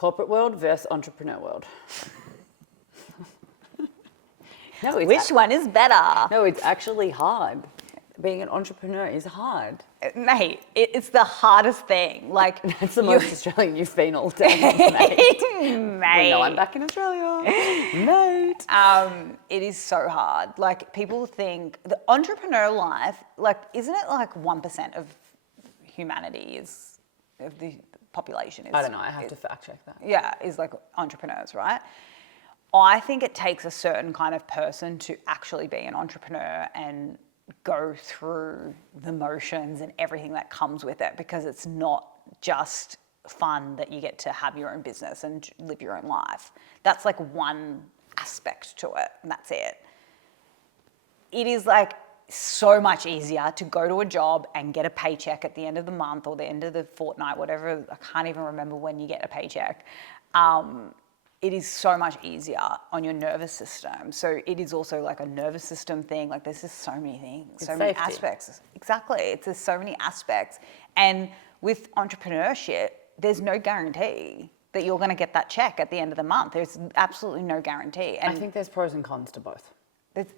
Corporate world versus entrepreneur world. No, Which one is better? No, it's actually hard. Being an entrepreneur is hard. Mate, it's the hardest thing. Like, That's the most Australian you've been all day, mate. Mate. We know I'm back in Australia. Mate. It is so hard. Like, people think the entrepreneurial life, like, isn't it like 1% of humanity of the population is? I don't know, I have to fact check that. Yeah, is like entrepreneurs, right? I think it takes a certain kind of person to actually be an entrepreneur and go through the motions and everything that comes with it, because it's not just fun that you get to have your own business and live your own life. That's like one aspect to it, and that's it. It is like so much easier to go to a job and get a paycheck at the end of the month or the end of the fortnight, whatever. I can't even remember when you get a paycheck. It is so much easier on your nervous system. So it is also like a nervous system thing. Like, there's just so many things, so many aspects. Exactly. It's just so many aspects. And with entrepreneurship, there's no guarantee that you're going to get that check at the end of the month. There's absolutely no guarantee. And I think there's pros and cons to both. there's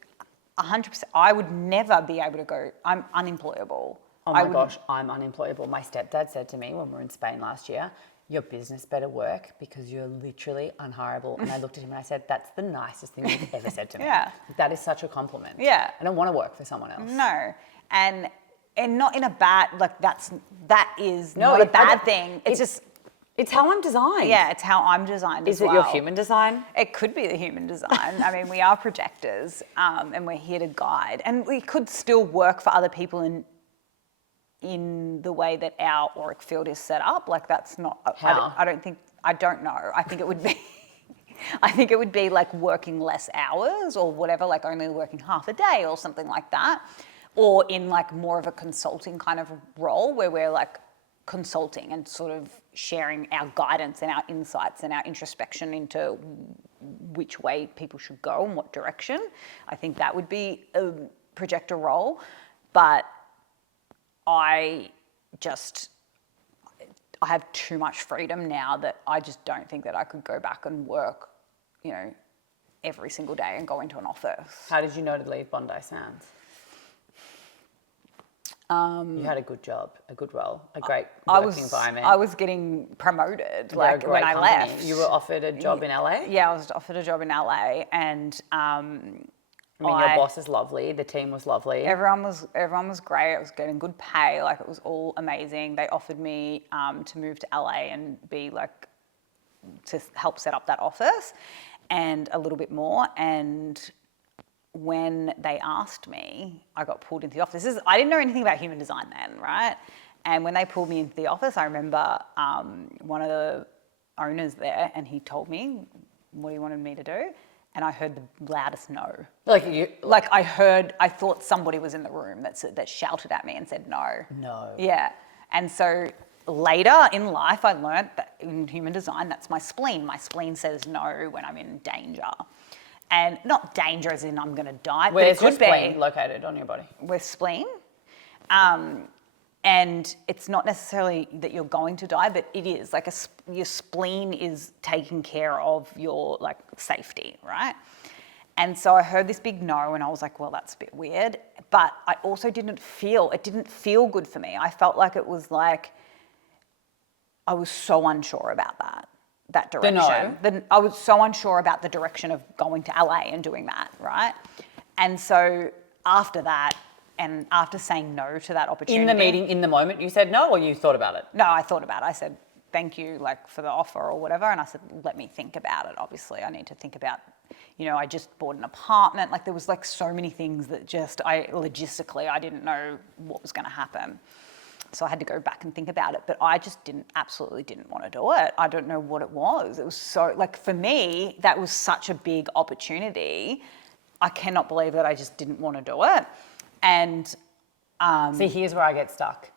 100%. I would never be able to go, I'm unemployable. Oh my gosh, I'm unemployable. My stepdad said to me when we were in Spain last year, your business better work because you're literally unhireable. And I looked at him and I said, that's the nicest thing you've ever said to me. Yeah. That is such a compliment. Yeah. I don't want to work for someone else. No. And not in a bad, like, that is not a bad thing. It's how I'm designed. Yeah, it's how I'm designed as well. Is it your human design? It could be the human design. I mean, we are projectors, and we're here to guide. And we could still work for other people in the way that our auric field is set up. Like, that's not, How? I don't know. I think it would be like working less hours or whatever, like only working half a day or something like that. Or in like more of a consulting kind of role where we're like consulting and sort of sharing our guidance and our insights and our introspection into which way people should go and what direction. I think that would be a projector role. But I have too much freedom now that I just don't think that I could go back and work, every single day and go into an office. How did you know to leave Bondi Sands? You had a good job, a good role, a great working environment. I was getting promoted when I left. You were offered a job in LA? Yeah, I was offered a job in LA, and your boss is lovely. The team was lovely. Everyone was great. I was getting good pay. Like, it was all amazing. They offered me to move to LA and be like, to help set up that office and a little bit more. And when they asked me, I got pulled into the office. I didn't know anything about human design then, right? And when they pulled me into the office, I remember one of the owners there, and he told me what he wanted me to do. And I heard the loudest no. I thought somebody was in the room that shouted at me and said no. No. Yeah. And so later in life, I learned that in human design, that's my spleen. My spleen says no when I'm in danger. And not danger as in I'm going to die. Where's your spleen located on your body? With spleen. And it's not necessarily that you're going to die, but it is like your spleen is taking care of your like safety, right? And so I heard this big no, and I was like, well, that's a bit weird. But I also it didn't feel good for me. I felt like it was like, I was so unsure about that direction. I was so unsure about the direction of going to LA and doing that, right? And so after that, and after saying no to that opportunity. In the meeting, in the moment, you said no, or you thought about it? No, I thought about it. I said, thank you, for the offer or whatever. And I said, let me think about it. Obviously, I need to think about, I just bought an apartment. Like, there was like so many things that logistically, I didn't know what was going to happen. So I had to go back and think about it. But I just absolutely didn't want to do it. I don't know what it was. It was so, for me, that was such a big opportunity. I cannot believe that I just didn't want to do it. And see, here's where I get stuck.